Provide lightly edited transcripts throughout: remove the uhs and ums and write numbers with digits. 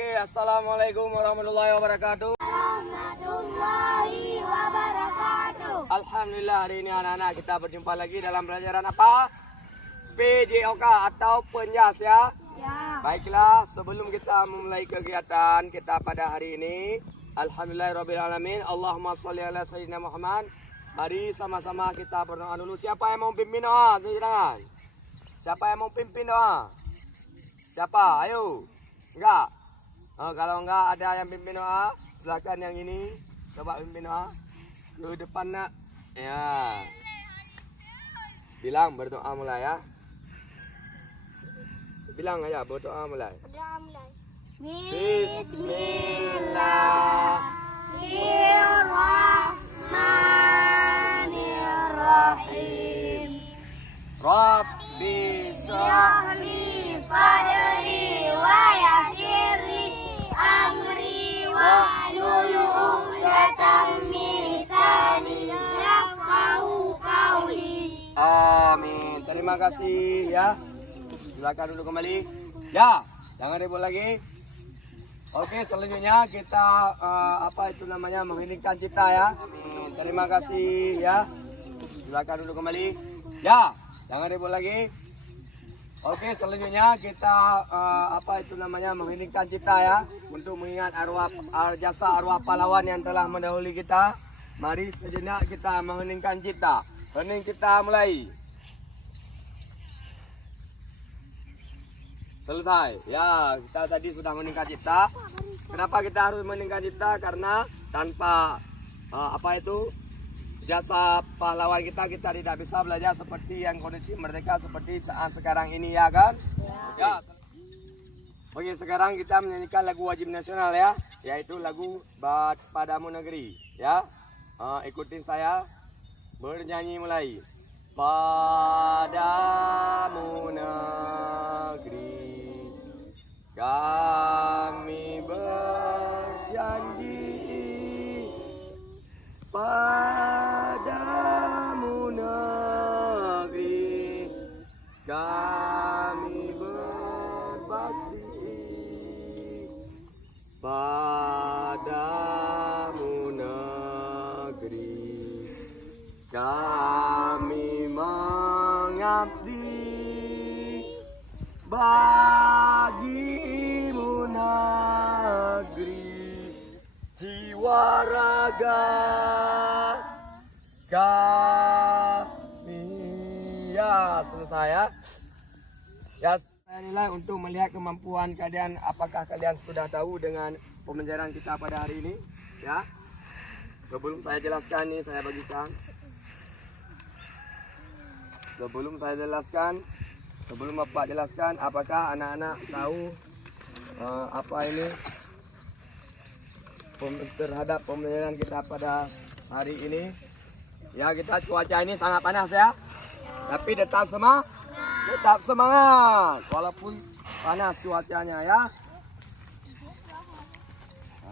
Oke, assalamualaikum warahmatullahi wabarakatuh. Warahmatullahi wabarakatuh. Alhamdulillah, hari ini anak-anak kita berjumpa lagi dalam pelajaran apa? PJOK atau penjas ya. Ya. Baiklah, sebelum kita memulai kegiatan kita pada hari ini, alhamdulillahirrabbilalamin, Allahumma sholli ala sayyidina Muhammad. Mari sama-sama kita berdoa dulu. Siapa yang mau pimpin doa? Tunjuk tangan. Siapa yang mau pimpin doa? Siapa? Ayo. Enggak? Oh, kalau enggak ada yang pimpin doa, silakan yang ini. Coba pimpin doa. Ke depan nak. Ya. Bilang berdoa mulai ya. Bilang aja berdoa mulai. Bismillahirrahmanirrahim. Rabbi Syahli sadri wa yassirli amri wahlul 'uqdatam min lisani yafqahu qawli. Amin. Terima kasih ya. Silakan duduk kembali. Ya, jangan ribut lagi. Oke, selanjutnya kita apa itu namanya mengheningkan cipta ya. Amin. Terima kasih ya. Silakan duduk kembali. Ya, jangan ribut lagi. Oke, selanjutnya kita apa itu namanya mengheningkan cipta ya untuk mengingat jasa arwah pahlawan yang telah mendahului kita. Mari sejenak kita mengheningkan cipta. Hening cipta mulai. Selesai. Ya, kita tadi sudah meningkat cipta. Kenapa kita harus meningkat cipta? Karena tanpa apa itu jasa pahlawan kita tidak bisa belajar seperti yang kondisi merdeka seperti saat sekarang ini ya kan? Ya. Oke, sekarang kita menyanyikan lagu wajib nasional ya, yaitu lagu Padamu Negeri ya. Ikutin saya bernyanyi mulai. Padamu negeri kami berjanji, padamu negeri kami berbakti, padamu negeri kami mengabdi, bagimu negeri jiwa raga kami. Ya, selesai ya. Ya, saya nilai untuk melihat kemampuan kalian. Apakah kalian sudah tahu dengan pembelajaran kita pada hari ini? Ya. Sebelum saya jelaskan nih, saya bagikan. Sebelum Bapak jelaskan, apakah anak-anak tahu apa ini terhadap pembelajaran kita pada hari ini? Ya, kita cuaca ini sangat panas ya, tapi tetap semangat walaupun panas cuacanya ya.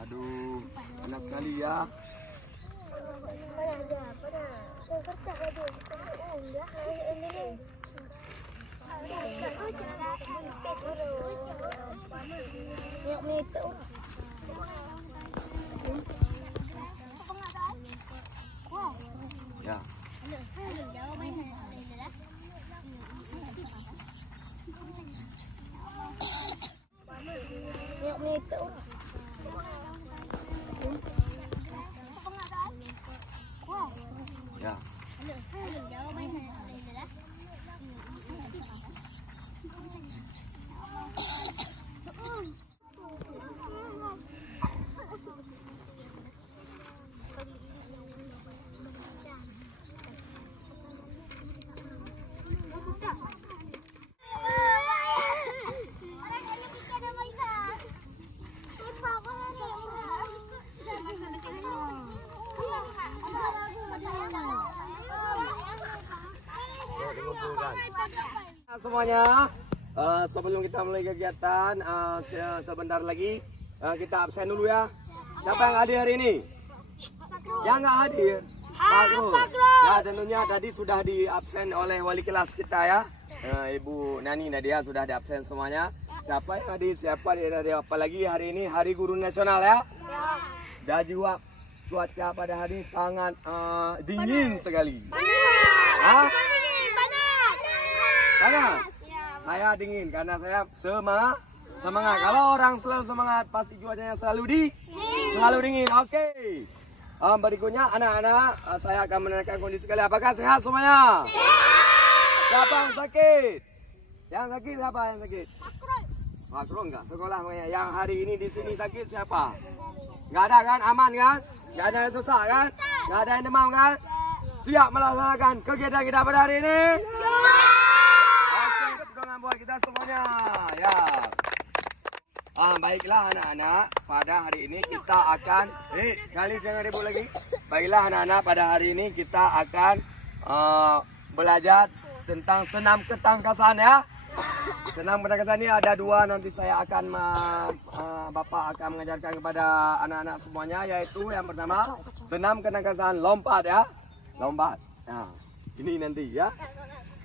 Aduh, panas sekali ya. Ya. Ya. Semuanya, sebelum kita mulai kegiatan, sebentar lagi kita absen dulu ya. Siapa yang hadir hari ini? Yang nggak hadir? Fakrul. Ya, tentunya tadi sudah diabsen oleh wali kelas kita ya. Ibu Nani Nadia sudah diabsen semuanya. siapa yang hadir, siapa dia, apalagi hari ini Hari Guru Nasional ya. Dan juga cuaca pada hari ini sangat dingin sekali. Hah? Panas. Saya dingin karena saya semangat. Kalau orang selalu semangat, pasti cuacanya selalu dingin. Oke. Berikutnya anak-anak, saya akan menanyakan kondisi kalian. Apakah sehat semuanya? Siapa yang sakit? Yang sakit siapa yang sakit? Makro enggak? Sekolah yang hari ini di sini sakit siapa? Enggak ada kan? Aman kan? Enggak ada yang susah kan? Enggak ada yang demam kan? Siap melaksanakan kegiatan kita pada hari ini? Oke, pertolongan buat kita semuanya. Ya. Baiklah anak-anak, pada hari ini kita akan kali jangan ribut lagi. Baiklah anak-anak, pada hari ini kita akan belajar tentang senam ketangkasan ya. Senam ketangkasan ini ada dua, nanti saya akan Bapak akan mengajarkan kepada anak-anak semuanya, yaitu yang pertama senam ketangkasan lompat ya. Lompat. Nah, ini nanti ya.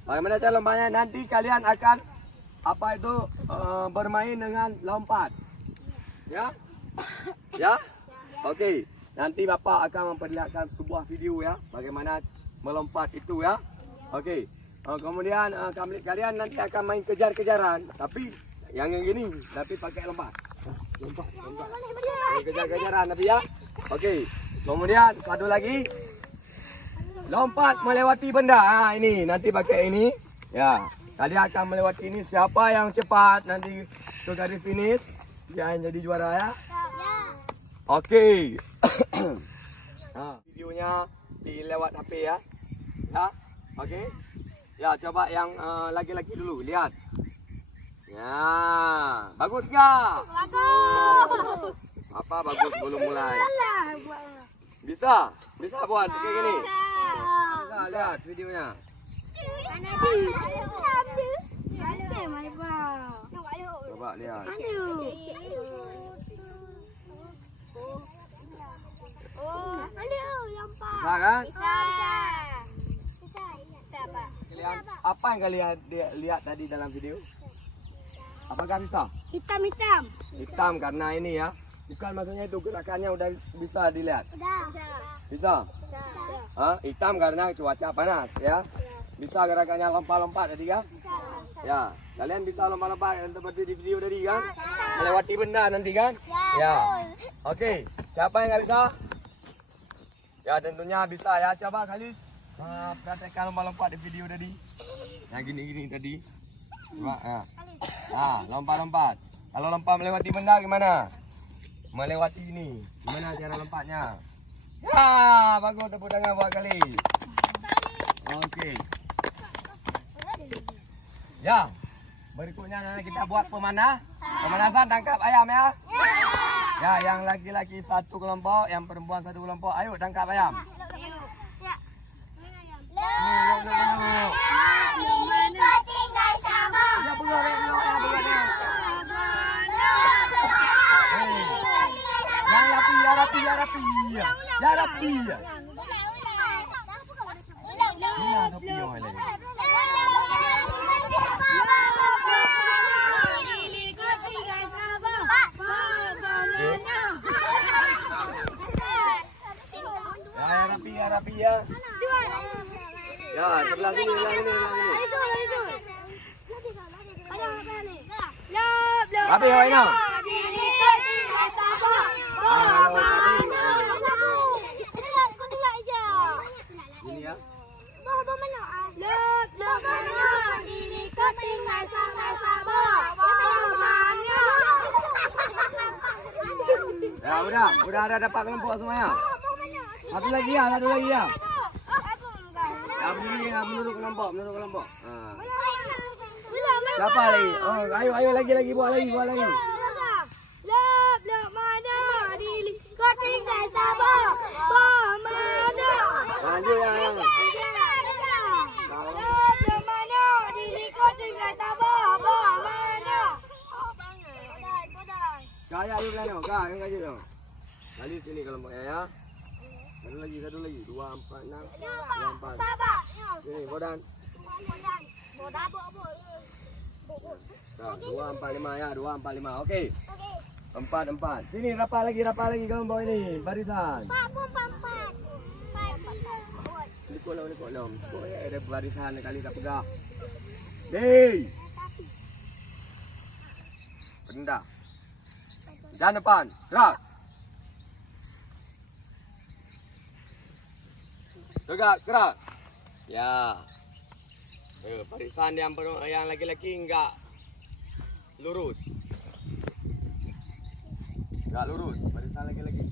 Bagaimana cara lompatnya? Nanti kalian akan bermain dengan lompat. Ya? Ya? Oke. Nanti Bapak akan memperlihatkan sebuah video ya, bagaimana melompat itu ya. Oke. Kemudian kalian nanti akan main kejar-kejaran, tapi yang gini, tapi pakai lompat. Lompat. Kejar-kejaran tapi ya. Oke. Kemudian satu lagi, lompat melewati benda. Ini nanti pakai ini. Ya. Kalian akan melewati ini. Siapa yang cepat nanti ke garis finish, dia yang jadi juara ya. Oke. Videonya dilewat HP ya. Ya. Oke. Ya, coba yang laki-laki dulu, lihat. Ya, bagus nggak? Bagus. Apa bagus belum mulai? Bisa buat kayak gini. Bisa lihat videonya. Coba lihat. Bisa kan? Kalian, apa yang kalian lihat tadi dalam video? Apakah bisa? Hitam. Hitam karena ini ya. Bukan maksudnya itu gerakannya udah bisa dilihat. Bisa? Hitam karena cuaca panas ya. Bisa gerakannya lompat-lompat tadi ya? Ya. Kalian bisa lompat-lompat seperti di video tadi kan? Melewati benda nanti kan? Ya. Oke. Siapa yang nggak bisa? Ya tentunya bisa ya. Coba kali praktekkan lompat-lompat di video tadi. Yang gini-gini tadi. Coba ya. Lompat-lompat. Kalau lompat melewati benda gimana? Melewati ini. Gimana cara lompatnya? Ya, bagus, tepuk tangan buat kali. Oke. Ya. Berikutnya nanti kita buat pemanasan tangkap ayam ya. Ya, yang laki-laki satu kelompok, yang perempuan satu kelompok. Ayo tangkap ayam. Rapi ya. Ya, sebelah sini. Rapi ya ini. Ini ya. Ya udah ada dapat kelompok semuanya. Satu lagi ya. Ya, menurut kelompok. Siapa lagi? Oh, ayo lagi buat lagi. Lanjut ya. Kaya lu kan, kaya gitu. Kali sini kelompoknya ya. Satu lagi. 2, 4, 6, 2, 4. Sini, Bodan. Nah, 2, 4, 5 ya. 2, 4, 5. Okey. 4, 4. Sini rapat lagi kelompok ini. Barisan. Lekuk lah. Lekuk ya, ada barisan kali tak pegang. Hei. Benda. Jalan depan. Gerak. Gerak. Ya. Barisan yang laki-laki enggak lurus. Enggak lurus. Barisan laki-laki.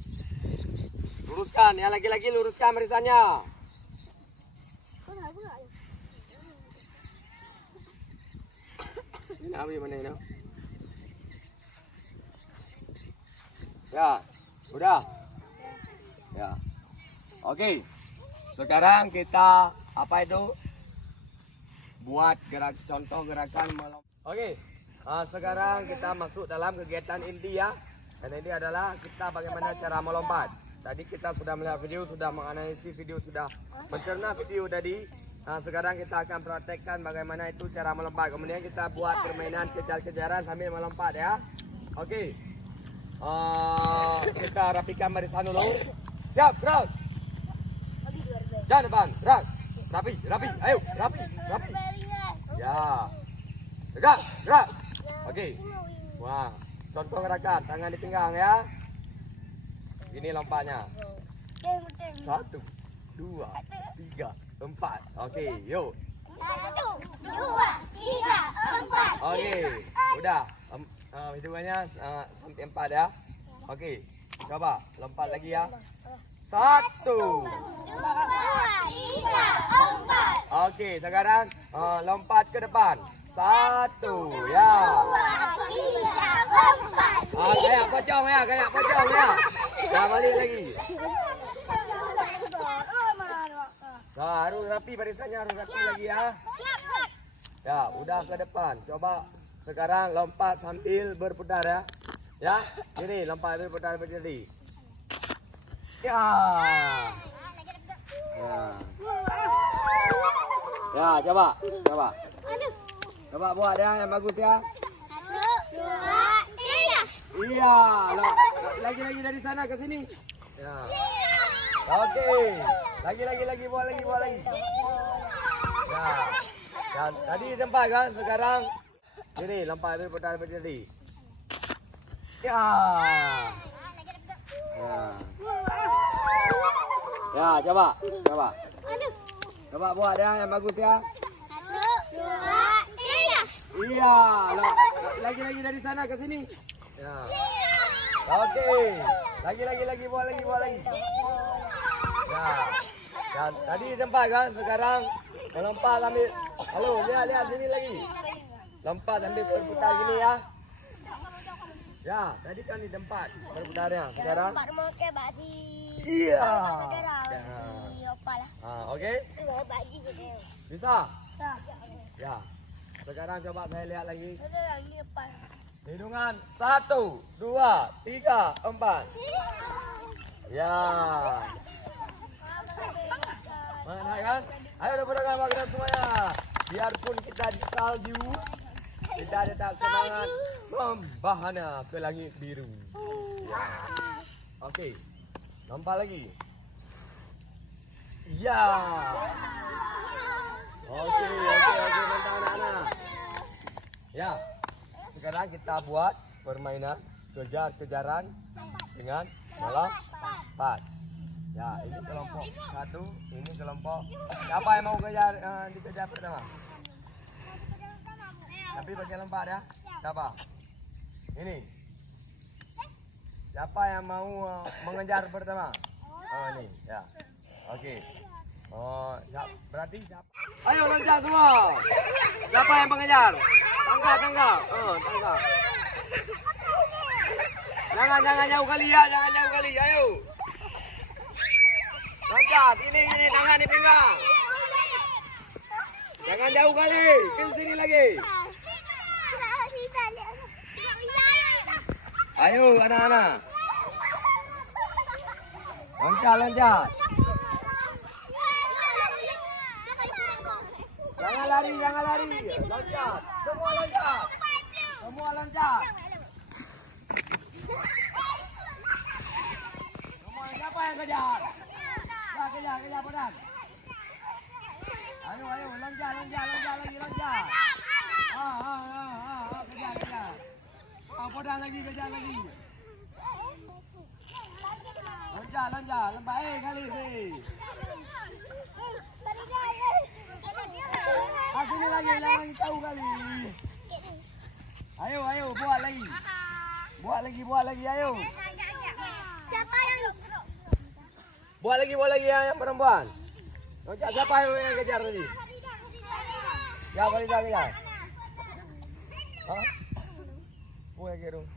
Luruskan. Yang laki-laki luruskan barisannya. Ini apa mana ini? Ya, udah. Ya. Oke. Sekarang kita apa itu? Buat contoh gerakan melompat. Oke. Sekarang kita masuk dalam kegiatan inti ya. Dan ini adalah kita bagaimana cara melompat. Tadi kita sudah melihat video, sudah menganalisis video, sudah mencerna video tadi. Sekarang kita akan praktekkan bagaimana itu cara melompat. Kemudian kita buat permainan kejar-kejaran sambil melompat ya. Oke. Kita rapikan barisan dulu. Siap, gerak. Jangan depan, gerak. Rapi. Ayo, rapi. Ya. Gerak. Oke. Wah, contoh gerakan, tangan di pinggang ya. Ini lompatnya. 1, 2, 3, 4. Oke, yuk. 1, 2, 3, 4. Oke, udah. Hitungannya sampai 4 ya. Oke, coba lompat lagi ya. 1. 2, 3, 4. Oke, sekarang lompat ke depan. 1 ya. 2, 3, 4. Kayak pocong ya. Dah balik lagi. Harus rapi barisannya, harus rapi lagi ya. Ya, udah ke depan. Coba sekarang lompat sambil berputar ya. Ya, ini lompat berputar berdiri. Ya. Ya, coba. Coba buat ya yang bagus ya. 1, 2, 3. Iya, lagi dari sana ke sini. Ya. Oke. Lagi buat lagi. Ya. Dan tadi sempat kan, sekarang ini lompat berputar berdiri. Ya. Ya, coba. Coba buat ya yang bagus ya. 1, 2, 3. Iya, lagi dari sana ke sini. Ya. Oke. Lagi buat lagi. Ya. Dan tadi sempat kan, sekarang melompat sambil. Halo, lihat sini lagi. Lompat sambil berputar gini ya. Ya, tadi kan di tempat berputarnya. Sekarang Pakai baju. iya. Ya. Oke. Baju gitu. Bisa? Ya. Sekarang coba saya lihat lagi. Hitungan 1, 2, 3, 4. Ya. Mana kan? Ayo berpegangan makan semuanya. Biarpun kita di salju, kita tetap semangat membahana ke langit biru. Ya. Oke. Lompat lagi. Ya. Oke, mantap anak-anak. Ya. Sekarang kita buat permainan kejar-kejaran dengan melompat. Ya, ini kelompok 1, ini kelompok. Siapa yang mau kejar dikejar pertama? Tapi pakai lompat ya. Siapa? Ini. Siapa yang mau mengejar pertama? Oh, ini, ya. Oke. Oh, ya, berarti siapa? Ayo loncat semua. Siapa yang mengejar? Tangkap. Tangkap. Jangan jauh kali ya, Ayo. Loncat, ini tangan di pinggang. Jangan jauh kali, ke sini lagi. Ayo anak-anak. Loncat. Jangan lari. Loncat. Semua loncat. semua loncat. Semua siapa yang kejar? Kejar Podang. Ayo, loncat lagi, loncat. Kejar. Podang lagi, kejar lagi. Loncat, kali ni. Sini lagi, jangan tahu kali. Ayo, buat lagi, ayo. Siapa yang Buat lagi yang perempuan. Loncat, siapa yang kejar tadi? Ya, Farida kejar. Hah? Buat lagi dong.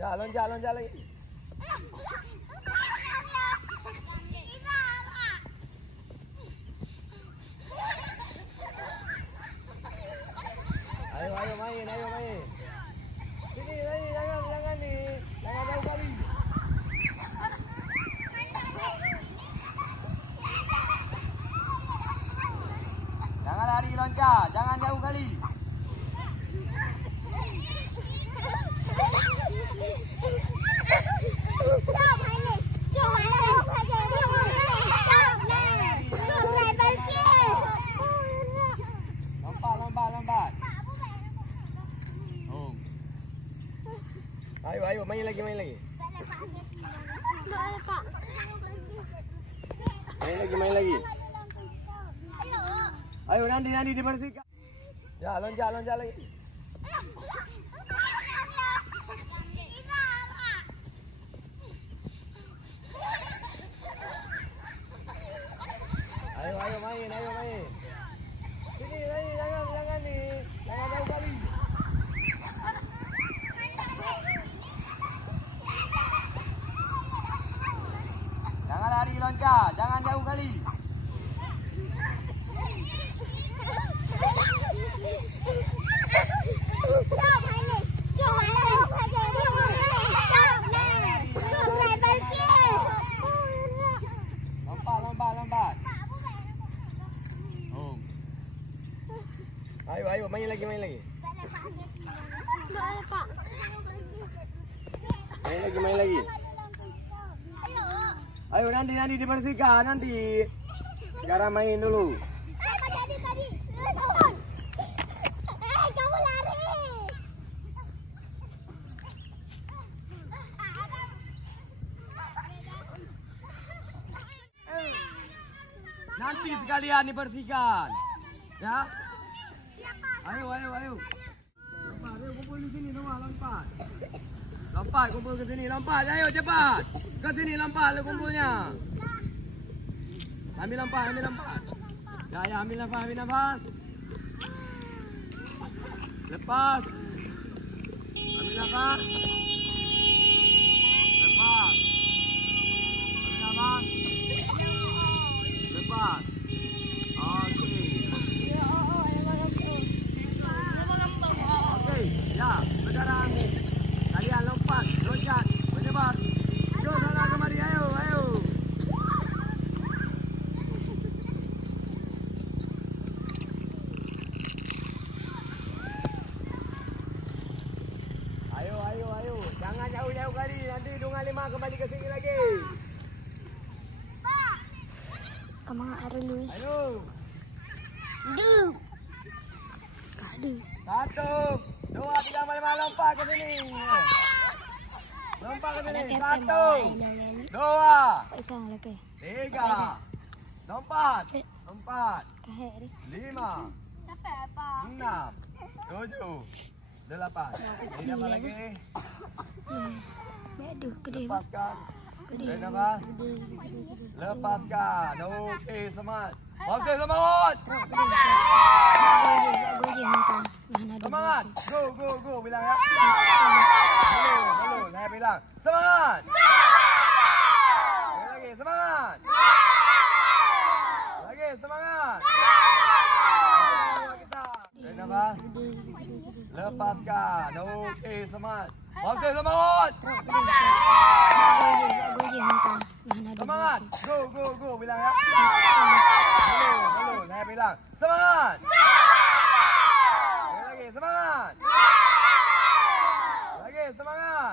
Ya, loncat lagi. Ayo main. Sini, jangan nih. Jangan jauh kali. Jangan lari loncat, jangan jauh kali. Lompat. Ayo, main lagi. Main lagi. Ayo nanti dibersihkan. Ya, loncat lagi. Ayo main. Sini, jangan nih. Jangan jauh kali. Jangan lari loncat, jangan jauh kali. Lompat. Ayo, main lagi. Main lagi. Ayo nanti dibersihkan nanti. Sekarang main dulu. Kamu lari. Nanti sekalian dibersihkan. Ya. Ayo. Kumpul di sini semua, lompat. Kumpul ke sini, lompat. Ayo cepat. Ke sini lompat kumpulnya. Ambil lompat. Ya, ambil nafas. Lepas. Ambil nafas. Lepas. Ambil nafas. Lepas. Okey, ya, sekarang kalian loncat, menyebar. Jom sana kemari, ayo. Ayo. Jangan jauh-jauh kali, nanti Dungan 5 kembali ke sini lagi. Kamang arulu. Ayo. Du. Kadu. 1, 2, 3, 4, 5, lompat ke sini. Lompat ke sini. 1, 2, 3. Lompat. 5, 6, 7, 8. Ini apa lagi? Aduh, gede. Lepaskan. Ini apa? Lepaskan. Okey, semangat. Okey, semangat. Semangat. Go. Bilang ya. Belum. Saya bilang. Semangat. Lagi, semangat. Lagi, semangat. Ini apa? Lepaskan. Okey, semangat. Okey, semangat. Semangat. Go. Bilang ya. Belum. Saya bilang. Semangat. Lagi, semangat.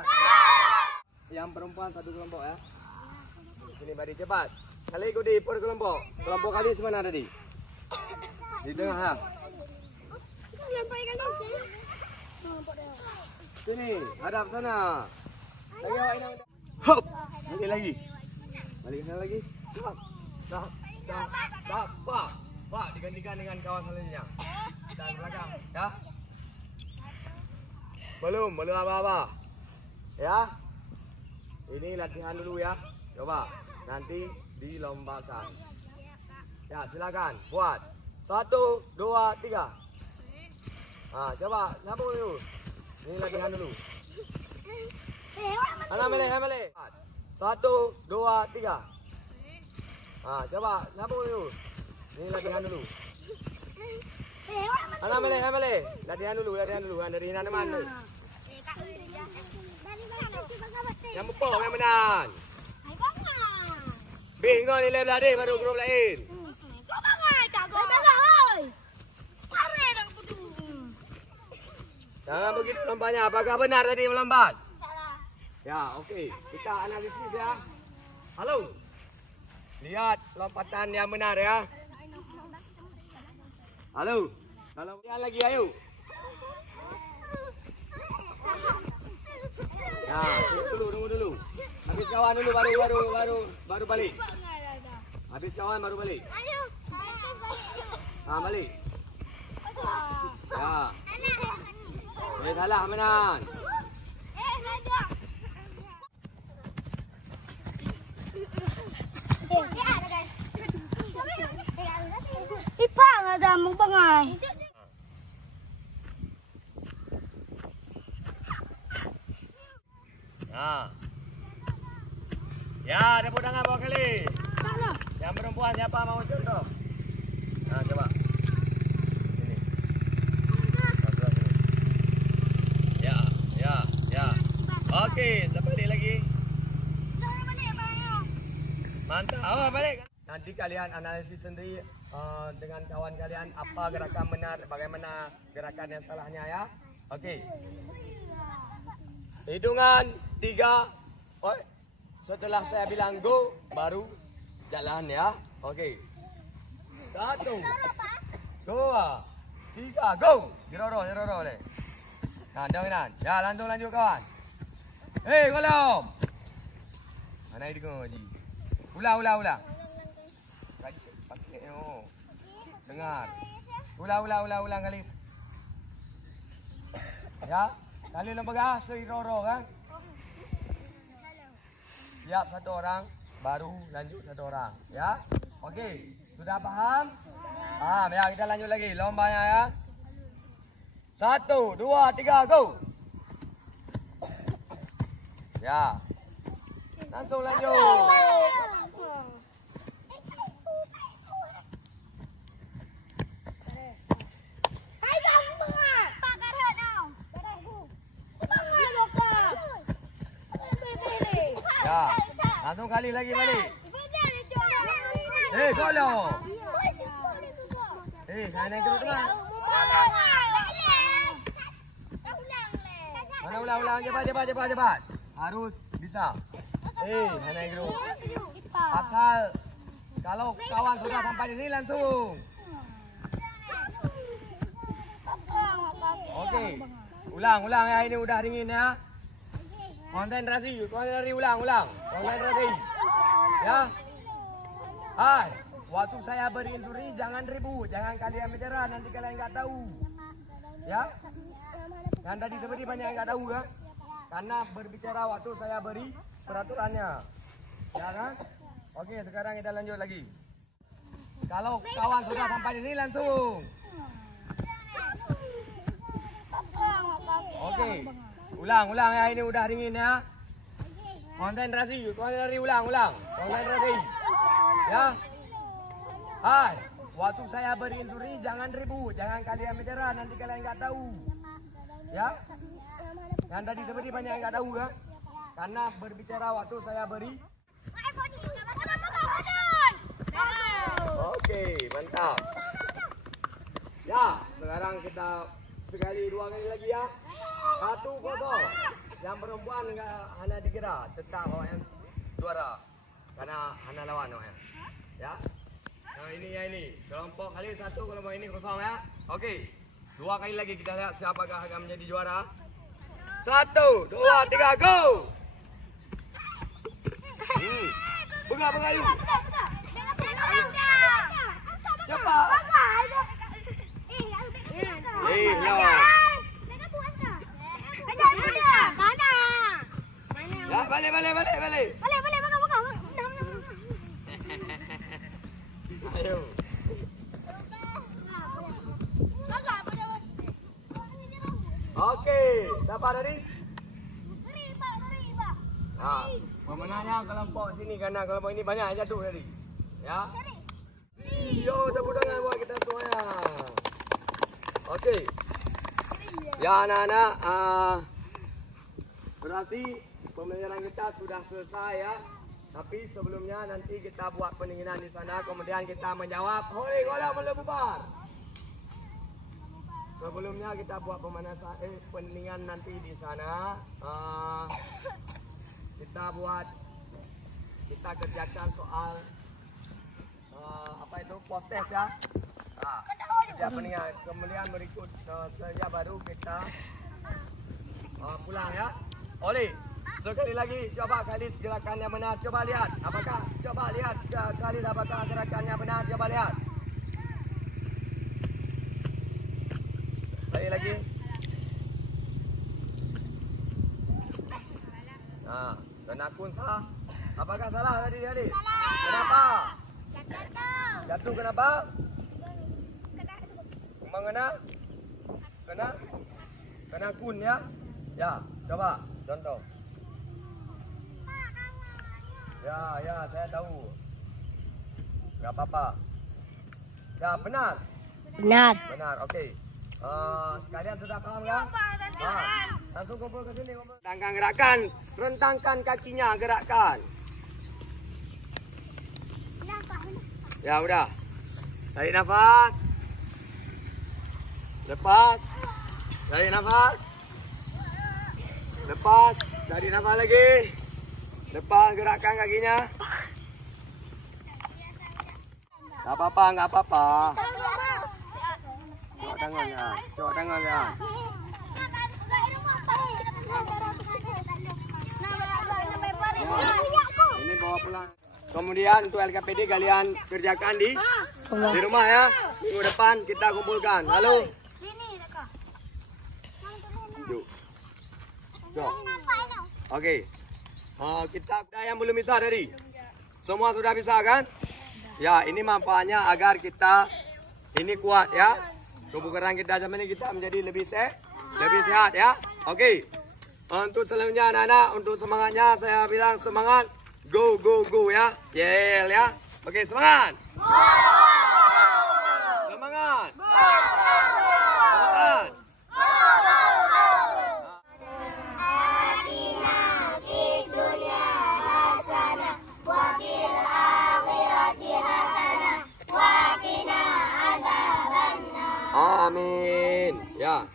perempuan. Yang perempuan satu kelompok ya. Sini Badi cepat. Kali ikuti per kelompok. Kelompok kali semana tadi? Di tengah ya. Sini, hadap sana. Lagi awak ini. Hop. Lagi. Balik sana lagi. Stop. Pak, digantikan dengan kawan selanjutnya. Dan belakang, ya. Belum apa-apa. Ya. Ini latihan dulu ya. Coba, nanti dilombakan. Ya, silakan buat. 1, 2, 3. Coba sambung dulu. Ini latihan dulu. Hamale. 1, 2, 3. Coba sambung dulu. Ini latihan dulu. Hamale. Latihan dulu. Dari mana? Yang mupok yang menang. Bingung nilai belajar baru grup lain. Jangan begitu lompatnya. Apakah benar tadi melompat? Ya, oke. Kita analisis ya. Halo. Lihat lompatan yang benar ya. Halo. Kalau lihat lagi ayo. Ya, tunggu dulu. Habis kawan dulu baru balik. Habis kawan baru balik. Balik. Ya. Salah Amanan. Ipang ada mong pangay. Ya, tepuk tangan bawa kali. Yang perempuan siapa mau contoh? Coba. Sini. Ya. Okey, balik lagi. Mantap. Balik. Nanti kalian analisis sendiri dengan kawan kalian apa gerakan benar, bagaimana gerakan yang salahnya ya. Okey. Hitungan 3. Setelah saya bilang go, baru jalan ya. Okey. 1, 2, 3, go. Diroro boleh. Jangan. Ya, lanjut kawan. Golom. Mana ini kau Haji? Ulang. Pakai dengar. Ulang kali. Ya, kali lembaga Roro kan? Siap satu orang, baru lanjut satu orang, ya. Okey, sudah paham? Ya, kita lanjut lagi lombanya ya. 1, 2, 3, go. Ya. Langsung lanjut. Ya. Langsung kali lagi balik. Golong. Sana yang kedua teman. Mana ulang cepat. Harus bisa. Sana yang kedua. Asal kalau kawan sudah sampai di sini langsung. Okey. Ulang ya, ini udah dingin ya. Konsentrasi ulang. Konsentrasi. Ya. Hai, waktu saya berinstruksi jangan ribut, jangan kalian bicara, nanti kalian enggak tahu. Ya. Kan tadi seperti banyak yang enggak tahu kan? Karena berbicara waktu saya beri peraturannya. Ya kan? Oke, sekarang kita lanjut lagi. Kalau kawan sudah sampai di sini langsung. Oke. Ulang ya, ini udah dingin ya. Konsentrasi ulang. Konsentrasi. Ya. Hai, waktu saya berinstruksi jangan ribut, jangan kalian bicara, nanti kalian enggak tahu. Ya. Yang tadi seperti banyak yang enggak tahu kan? Karena berbicara waktu saya beri. Oke, mantap. Ya, sekarang kita sekali 2 kali lagi ya. 1, 0. yang perempuan enggak hana dikira tetap awak yang juara. Karena hana lawan awak ya. Nah ini ya ini. Kelompok kali 1, kelompok ini kosong ya. Okey. 2 kali lagi kita lihat siapakah akan menjadi juara. 1, 2, 3, go. Pegang Ayu. Cepat. Ya. Ya, balik. Ayo. Okey, siapa tadi? Pemenangnya kelompok sini karena kelompok ini banyak yang jatuh tadi. Ya. Yo, tepuk tangan buat kita semuanya. Okey. Ya anak-anak, berarti pembelajaran kita sudah selesai ya. Tapi sebelumnya nanti kita buat pendinginan di sana, kemudian kita menjawab. Hoi, gola boleh bubar. Sebelumnya kita buat pemanasan, pendinginan nanti di sana. Kita kerjakan soal apa itu post test ya. Kerja pendinginan. Kemudian berikut saja baru kita pulang ya. Oli. Sekali lagi coba Khalis gerakan yang benar. Coba lihat apakah Khalis apakah gerakan yang benar. Coba lihat. Sekali lagi. Nah, kenakun salah. Apakah salah tadi Khalis? Kenapa? Jatuh kenapa? Mengena? Kena kun ya? Ya, coba contoh. Ya, saya tahu. Enggak apa-apa. Ya, benar. Benar, okey. Kalian sudah paham kan? Langsung kumpul ke sini. Rentangkan gerakan. Rentangkan kakinya, gerakkan. Ya, udah. Tarik nafas. Lepas. Tarik nafas. Lepas. Tarik nafas lagi. Lepas, gerakkan kakinya. Tak apa-apa. Cok tangan ya. Ini bawa pulang. Kemudian untuk LKPD kalian kerjakan di rumah ya. Minggu depan kita kumpulkan. Lalu. Okey. Kita ada yang belum bisa tadi. Semua sudah bisa kan? Ya, ini manfaatnya agar kita ini kuat ya. Kebugaran kita zaman ini kita menjadi lebih sehat ya. Okey. Untuk selanjutnya anak-anak, untuk semangatnya saya bilang semangat. Go ya. Yel ya. Okey, semangat. Semangat. Semangat. Amin. Ya.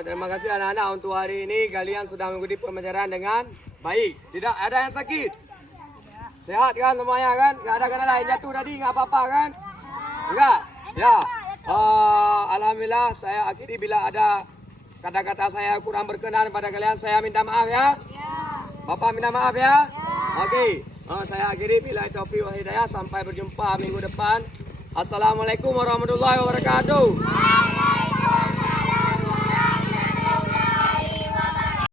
Terima kasih anak-anak untuk hari ini kalian sudah mengikuti pembelajaran dengan baik. Tidak ada yang sakit. Sehat kan semuanya kan? Enggak ada kena lain jatuh tadi, enggak apa-apa kan? Enggak. Ya. Alhamdulillah saya akhiri bila ada kata-kata saya kurang berkenan pada kalian saya minta maaf ya. Bapak minta maaf ya. Okey. Saya akhiri bila taufiq wal hidayah sampai berjumpa minggu depan. Assalamualaikum warahmatullahi wabarakatuh.